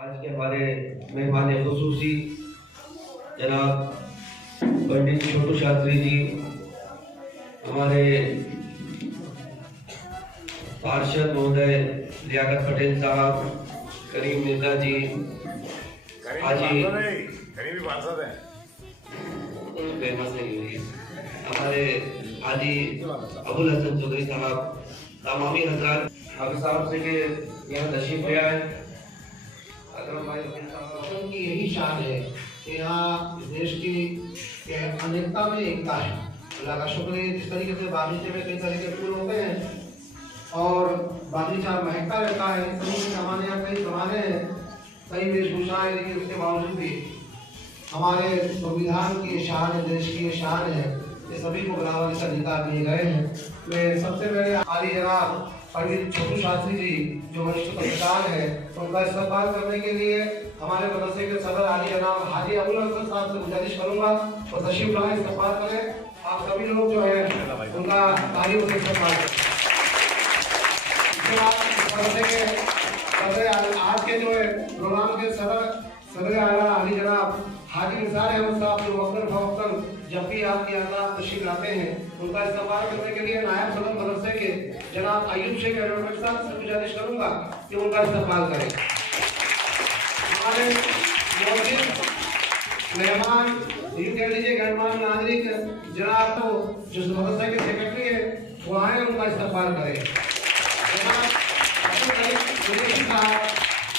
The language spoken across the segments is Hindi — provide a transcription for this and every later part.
आज के हमारे मेहमान खुसूसी जनाब पंडित छोटू शास्त्री जी, हमारे पार्षद महोदय लियाकत पटेल साहब, करीम मिर्जा जी, हाजी हमारे हाजी अबुल हसन चौधरी साहब, तमामी हजरात हाफिज साहब से के यहाँ तशरीफ ले आए। की यही शान है कि यहाँ देश की अनेकता में एकता है। अल्लाह का शुक्र है जिस तरीके से बागीचे में कई तरह के फूल होते हैं और बागीचा महकता रहता है, कई जमाने हैं, कई वेशभूषाएं, लेकिन उसके बावजूद भी हमारे संविधान की शान है, देश की शान है, ये सभी को बराबर का अधिकार दिए गए हैं। मैं सबसे पहले आली जनाब पंडित छोटू शास्त्री जी जो वरिष्ठ पत्रकार है, उनका इस्तेमाल करने के लिए हमारे मदरसे के सदर आली जनाब हाजी अबुल हसन साहब से गुजारिश करूंगा और तशरीफ लाएं, इस्तेमाल करें। आप सभी लोग जो है उनका तारीफ से इस्तेमाल करें। मदरसे के आज के जो है प्रोग्राम के सदर आला आली जनाब हाजी निसार अहमद साहब जो वक्तन जब भी आपके यहाँ तशरीफ लाते हैं, उनका इस्तेमाल करने के लिए नायब सदर मदरसे के जनाब अयूब शेख एडवोकेट साहब से गुजारिश करूंगा कि उनका इस्तेमाल करें। हमारे मेहमान यूं कह लीजिए गैरमान नागरिक जनाब तो जो मदरसे के सेक्रेटरी है वो आए, उनका इस्तेमाल करें।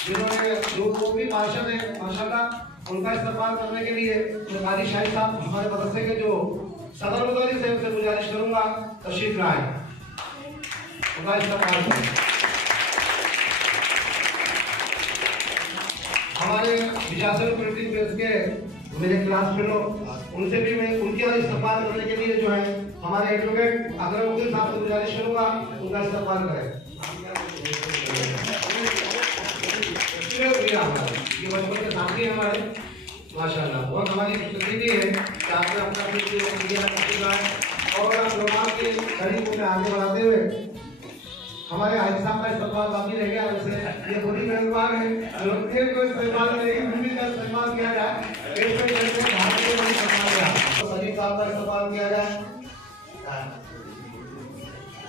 जिन्होंने जो भी पार्षद है माशाल्लाह, उनका इस्तेमाल करने के लिए काजी शाहिद साहब हमारे मदरसे के जो सदर मुदर्रिस है उनसे गुजारिश करूंगा तशरीफ लाएं, उनका इस्तेमाल करें। हमारे विजासर प्रिंटिंग प्रेस के मेरे क्लास फेलो, उनसे भी मैं उनके इस्तेमाल करने के लिए जो है हमारे एडवोकेट अकरमुद्दीन साहब से गुजारिश करूंगा, उनका इस्तेमाल करें। ये बचपन के साथी हमारे माशाल्लाह, बहुत हमारी खुशनसीबी है कि आपने अपना और प्रोग्राम के करीब में आगे बढ़ाते हुए हमारे हाजी साहब का इस्तेमाल बाकी रह गया। वैसे ये बड़ी मेहरबान है, लोग को इस्तेमाल करेगी, भूमि का इस्तेमाल किया जाए, सलीम साहब का इस्तेमाल किया जाए,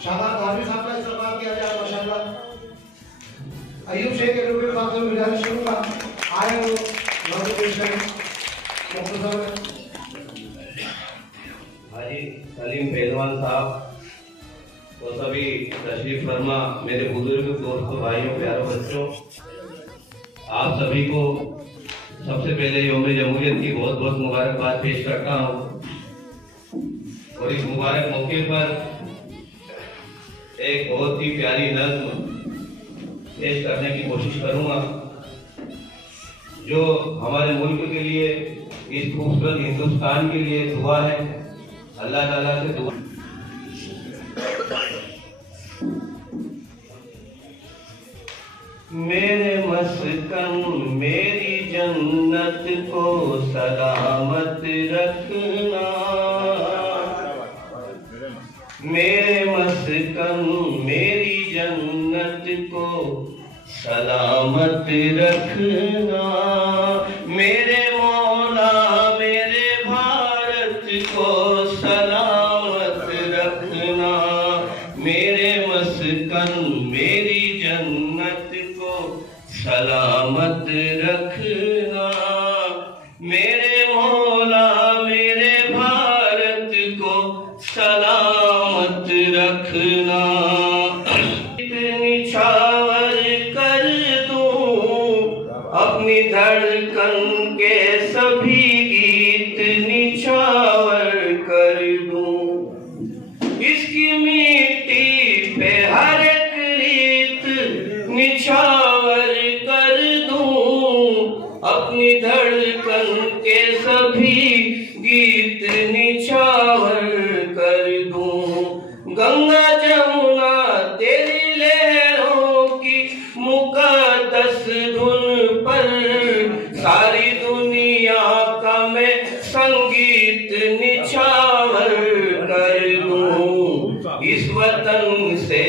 शाहबाज हाजी साहब का इस्तेमाल किया जाए माशाल्लाह। अयूब शेख एडवोकेट साहब से गुजारिश करूंगा आए वो हाजी सलीम पहलवान साहब तो सभी तशरीफ फरमा, मेरे बुजुर्ग दोस्तों, भाइयों, प्यारों बच्चों, आप सभी को सबसे पहले यौम जमहूरियत की बहुत बहुत मुबारकबाद पेश करता हूँ। और इस मुबारक मौके पर एक बहुत ही प्यारी नज़्म पेश करने की कोशिश करूंगा जो हमारे मुल्क के लिए, इस खूबसूरत हिंदुस्तान के लिए दुआ है। अल्लाह ताला से दुआ। मेरे मस्कन मेरी जन्नत को सलामत रखना, मेरे मस्कन मेरी जन्नत को सलामत रखना, मेरे मौला मेरे भारत को सलामत रखना, मेरे मस्कन मेरी जन्नत को सलामत रखना, मेरे मौला मेरे भारत को सलामत रखना। निछावर कर दूं अपनी धड़कन के सभी गीत, निछावर कर दूं इसकी मिट्टी पे हर एक रीत, निछावर कर दूं अपनी धड़कन के सभी गीत, निछावर कर दूं। गंगा जमुना तेरी लहरों की मुकद्दस धुन पर सारी दुनिया का मैं संगीत निछावर कर दूं। इस वतन से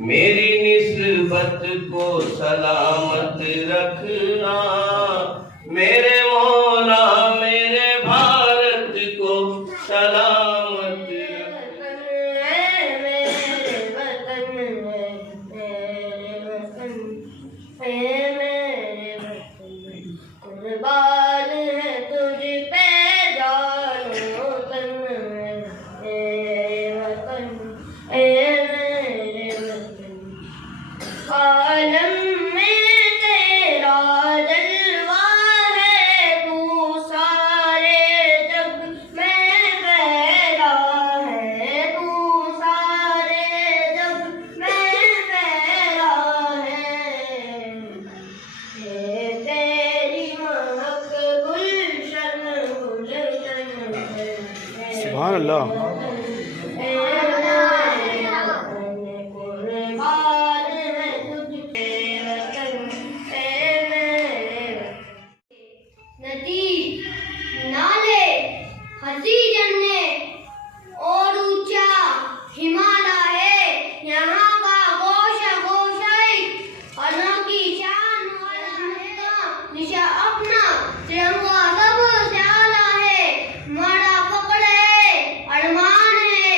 मेरी निस्बत को सलामत रखना, मेरे मौला मेरे भारत को सलामत कुर्बान है तुझ पे जानो तन, मेरे वतन ए मेरे वतन। आलम में तेरा जलवा है, तू सारे जग में फैला है, तू सारे जग में फैला है। तेरी महक गुलशन गुलशन है। सुभान अल्लाह। नदी नाले हंसी जन्ने और ऊंचा हिमालय है, यहाँ का गोशा गोशाई अनोखी शान वाला है। निशा अपना तिरंगा सबसे आला है, हमारा फक्र है अरमान है,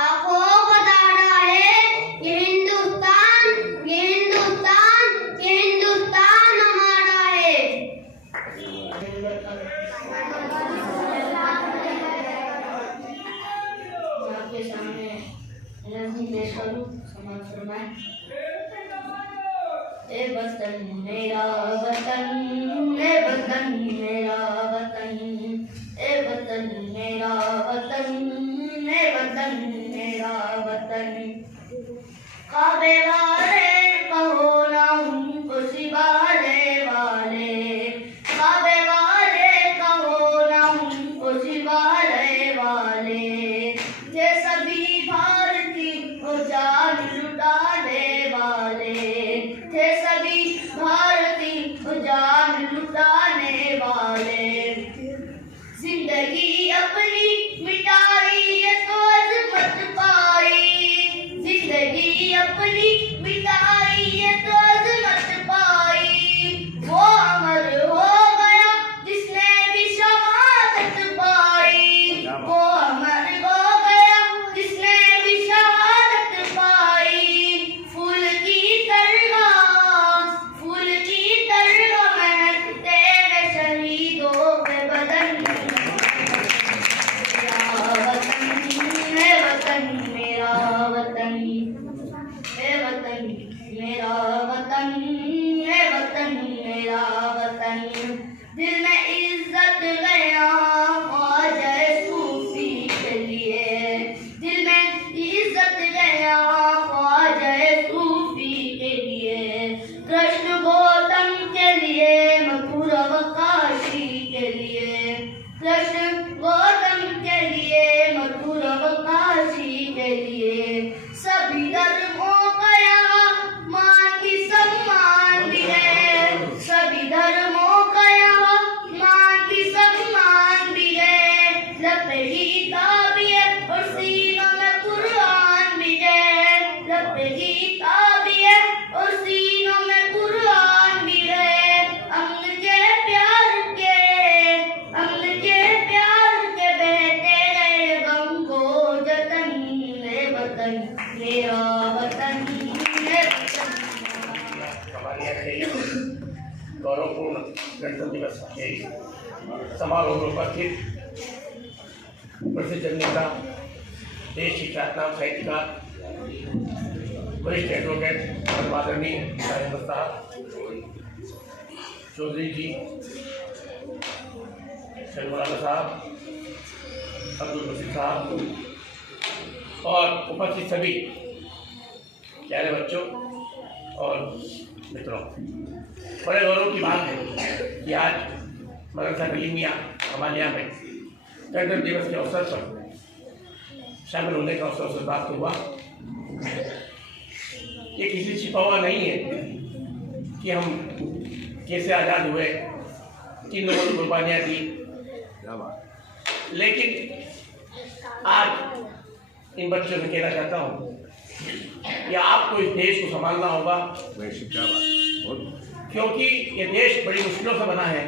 आंखों का तारा है। ये हिंदुस्तान ये हिंदुस्तान ये हिंदुस्तान हमारा है। आपके सामने नज़्म पेश करूं, समाअत फरमाएं। ए वतन मेरा वतन, ए वतन मेरा वतन, ए वतन मेरा वतन, ए वतन मेरा वतन। काबे वाले कहो ना हमको सिवाले वाले, काबे वाले कहो ना हमको सिवाले वाले। ये सभी भारती को जान लुटाने वाले, थे सभी भारती को जान लुटाने वाले। जिंदगी अपनी मिटाई ये तो अज़मत पाई, जिंदगी अपनी मिटाई ये तो अज़मत पाई। वो अमर हो गया जिसने भी शहादत पाई, वो अमर हो गया जिसने भी शहादत पाई। फूल की तरह महकते हैं शहीदों के बदन। मेरा वतन है वतन, मेरा वतन है वतन, मेरा वतन। दिल में इज्जत गया ख्वाजा सूफी के लिए, दिल में इज्जत गया ख्वाजा सूफी के लिए। कृष्ण गौतम के लिए मथुरा व काशी के लिए, कृष्ण गौतम के लिए मथुरा व काशी के लिए। सभी धर्मों का यहाँ मान की सम्मान भी है। गणतंत्र दिवस के समारोह में उपस्थित प्रसिद्ध नेता, देश के ख्यातनाम साहित्यकार, वरिष्ठ एडवोकेट और आदरणीय राजेंद्र साहब चौधरी जी, शर्मलाल साहब, अब्दुल बशीर साहब और उपस्थित सभी प्यारे बच्चों और मित्रों, बड़े गौरव की बात है कि आज मदरसा कलीमिया कमालिया में गणतंत्र दिवस के अवसर पर शामिल होने का अवसर से प्राप्त हुआ। ये किसी छिपा हुआ नहीं है कि हम कैसे आज़ाद हुए, किन लोगों ने कुर्बानियाँ दी, लेकिन आज इन बच्चों से कहना चाहता हूँ कि आपको इस देश को संभालना होगा, क्योंकि ये देश बड़ी मुश्किलों से बना है,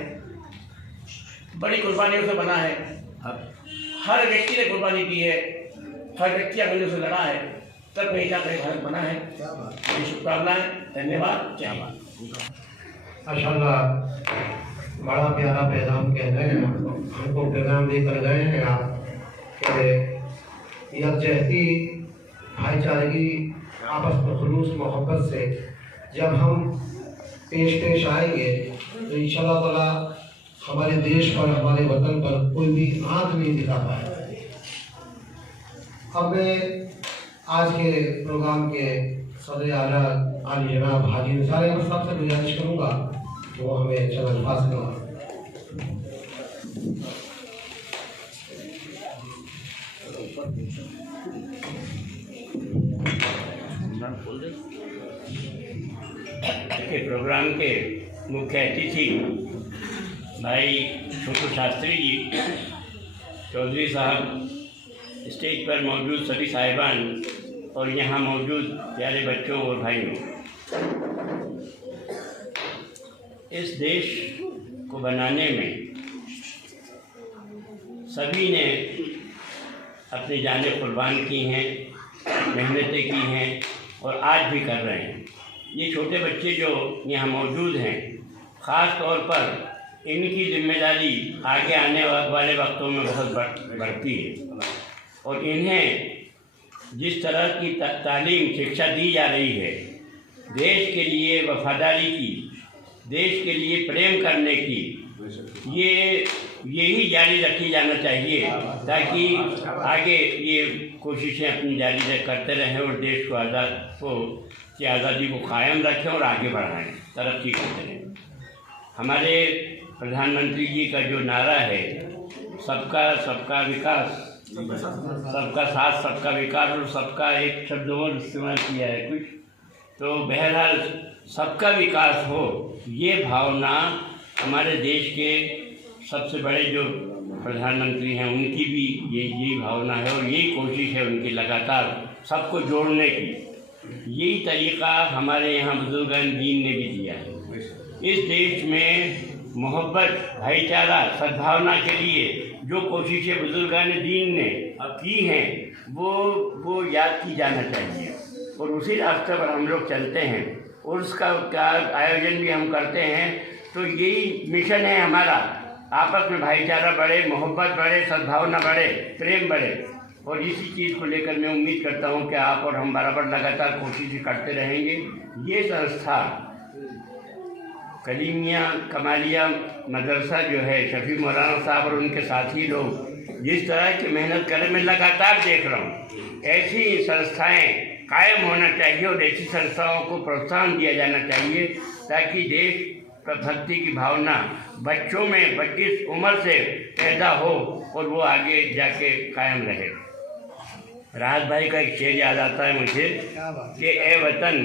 बड़ी कुर्बानियों से बना है। हर व्यक्ति ने कुर्बानी दी है, हर व्यक्ति अंग्रेजों से लड़ा है, तब कहीं का कहीं भारत बना है। ये शुभकामनाएं, धन्यवाद, जय हिंद। माशाल्लाह, बड़ा प्यारा पैगाम कह रहे हैं, हमको पैगाम देकर गए हैं आप कि यकजहती, भाईचारगी, आपस में खुलूस मोहब्बत से जब हम पेश आएंगे तो इंशाअल्लाह ताला हमारे देश पर, हमारे वतन पर कोई भी आंख नहीं दिखा पाएगा। अब मैं आज के प्रोग्राम के सदर आला आली जनाब हाजी निसार अहमद साहब से गुजारिश करूँगा कि वो हमें चंद अल्फाज सुनाएं। के प्रोग्राम के मुख्य अतिथि भाई छोटू शास्त्री जी, चौधरी साहब, स्टेज पर मौजूद सभी साहिबान और यहाँ मौजूद प्यारे बच्चों और भाइयों, इस देश को बनाने में सभी ने अपनी जानें कुर्बान की हैं, मेहनतें की हैं और आज भी कर रहे हैं। ये छोटे बच्चे जो यहाँ मौजूद हैं, ख़ास तौर पर इनकी जिम्मेदारी आगे आने वाले वक्तों में बहुत बढ़ती है और इन्हें जिस तरह की तालीम, शिक्षा दी जा रही है, देश के लिए वफादारी की, देश के लिए प्रेम करने की, यही जारी रखी जाना चाहिए ताकि आगे ये कोशिशें अपनी जारी करते रहें और देश को की आज़ादी को कायम रखें और आगे बढ़ाएं, तरक्की करते रहें। हमारे प्रधानमंत्री जी का जो नारा है, सबका विकास, सबका साथ, सबका विकास और सबका एक शब्द और इस्तेमाल किया है कुछ, तो बहरहाल सबका विकास हो, ये भावना हमारे देश के सबसे बड़े जो प्रधानमंत्री हैं उनकी भी यही भावना है और यही कोशिश है उनकी लगातार सबको जोड़ने की। यही तरीक़ा हमारे यहाँ बुजुर्गान दीन ने भी दिया है। इस देश में मोहब्बत, भाईचारा, सद्भावना के लिए जो कोशिशें बुजुर्गान दीन ने की हैं वो याद की जाना चाहिए और उसी रास्ते पर हम लोग चलते हैं और उसका आयोजन भी हम करते हैं। तो यही मिशन है हमारा, आपस में भाईचारा बढ़े, मोहब्बत बढ़े, सद्भावना बढ़े, प्रेम बढ़े और इसी चीज़ को लेकर मैं उम्मीद करता हूं कि आप और हम बराबर लगातार कोशिशें करते रहेंगे। ये संस्था कलीमिया कमालिया मदरसा जो है, शफी मौलाना साहब और उनके साथी लोग जिस तरह की मेहनत करें, मैं लगातार देख रहा हूँ। ऐसी संस्थाएं कायम होना चाहिए और ऐसी संस्थाओं को प्रोत्साहन दिया जाना चाहिए ताकि देश भक्ति की भावना बच्चों में इस उम्र से पैदा हो और वो आगे जाके कायम रहे। राहत भाई का एक शेर याद आता है मुझे कि ए वतन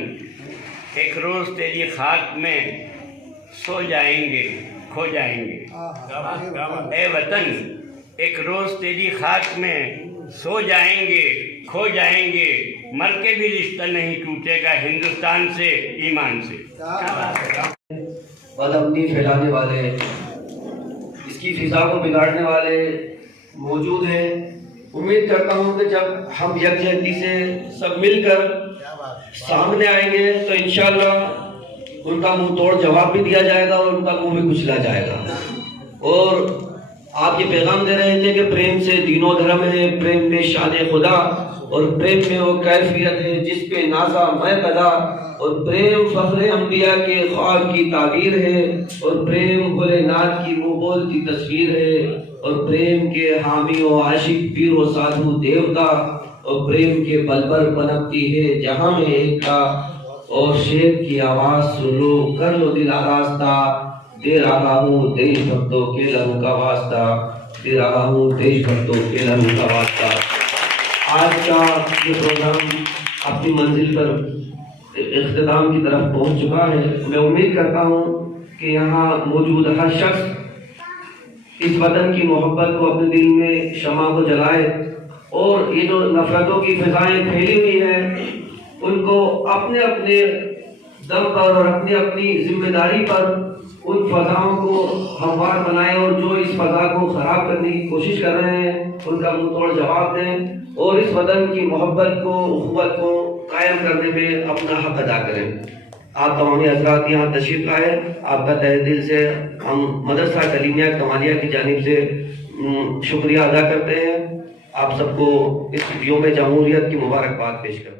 एक रोज़ तेरी खाक में सो जाएंगे, खो जाएंगे। ए वतन एक रोज़ तेरी खाक में सो जाएंगे, खो जाएंगे, मर के भी रिश्ता नहीं टूटेगा हिंदुस्तान से, ईमान से। बदअमनी फैलाने वाले, इसकी फिजा को बिगाड़ने वाले मौजूद हैं। उम्मीद करता हूं कि जब हम यकजहती से सब मिलकर सामने आएंगे तो इंशाअल्लाह उनका मुंह तोड़ जवाब भी दिया जाएगा और उनका मुंह भी कुचला जाएगा। और आप ये पैगाम दे रहे थे कि प्रेम से दीनों धर्म है, प्रेम में शान खुदा, और प्रेम में वो कैफियत है जिस पे नाजा मैं कदा, और प्रेम फख्र अंबिया के ख्वाब की ताबीर है, और प्रेम भोलेनाथ की मुँह बोलती तस्वीर है, और प्रेम के हामी और आशिक पीर व साधु देवता, और प्रेम के बल पर पनपती है जहाँ में एकता, और शेर की आवाज सुन लो कर लो दिल आरास्ता, दे रहा हूँ देशभक्तों के लहू का वास्ता, दे रहा हूँ देशभक्तों के लहू का वास्ता। आज का ये प्रोग्राम अपनी मंजिल पर इख्तिताम की तरफ पहुंच चुका है। मैं उम्मीद करता हूं कि यहाँ मौजूद हर शख्स इस वतन की मोहब्बत को अपने दिल में शमा को जलाए, और ये जो नफरतों की फिजाएं फैली हुई हैं उनको अपने अपने दम पर और अपनी अपनी जिम्मेदारी पर उन फजाओं को हमवार बनाए, और जो इस फजा को खराब करने की कोशिश कर रहे हैं उनका मुंह तोड़ जवाब दें, और इस वतन की मोहब्बत को उखुवत को कायम करने में अपना हक अदा करें। आप तमाम हज़रात यहाँ तशरीफ लाए, आपका तहे दिल से हम मदरसा कलीमिया कमालिया की जानिब से शुक्रिया अदा करते हैं। आप सबको इस योम जमहूरियत की मुबारकबाद पेश करते हैं।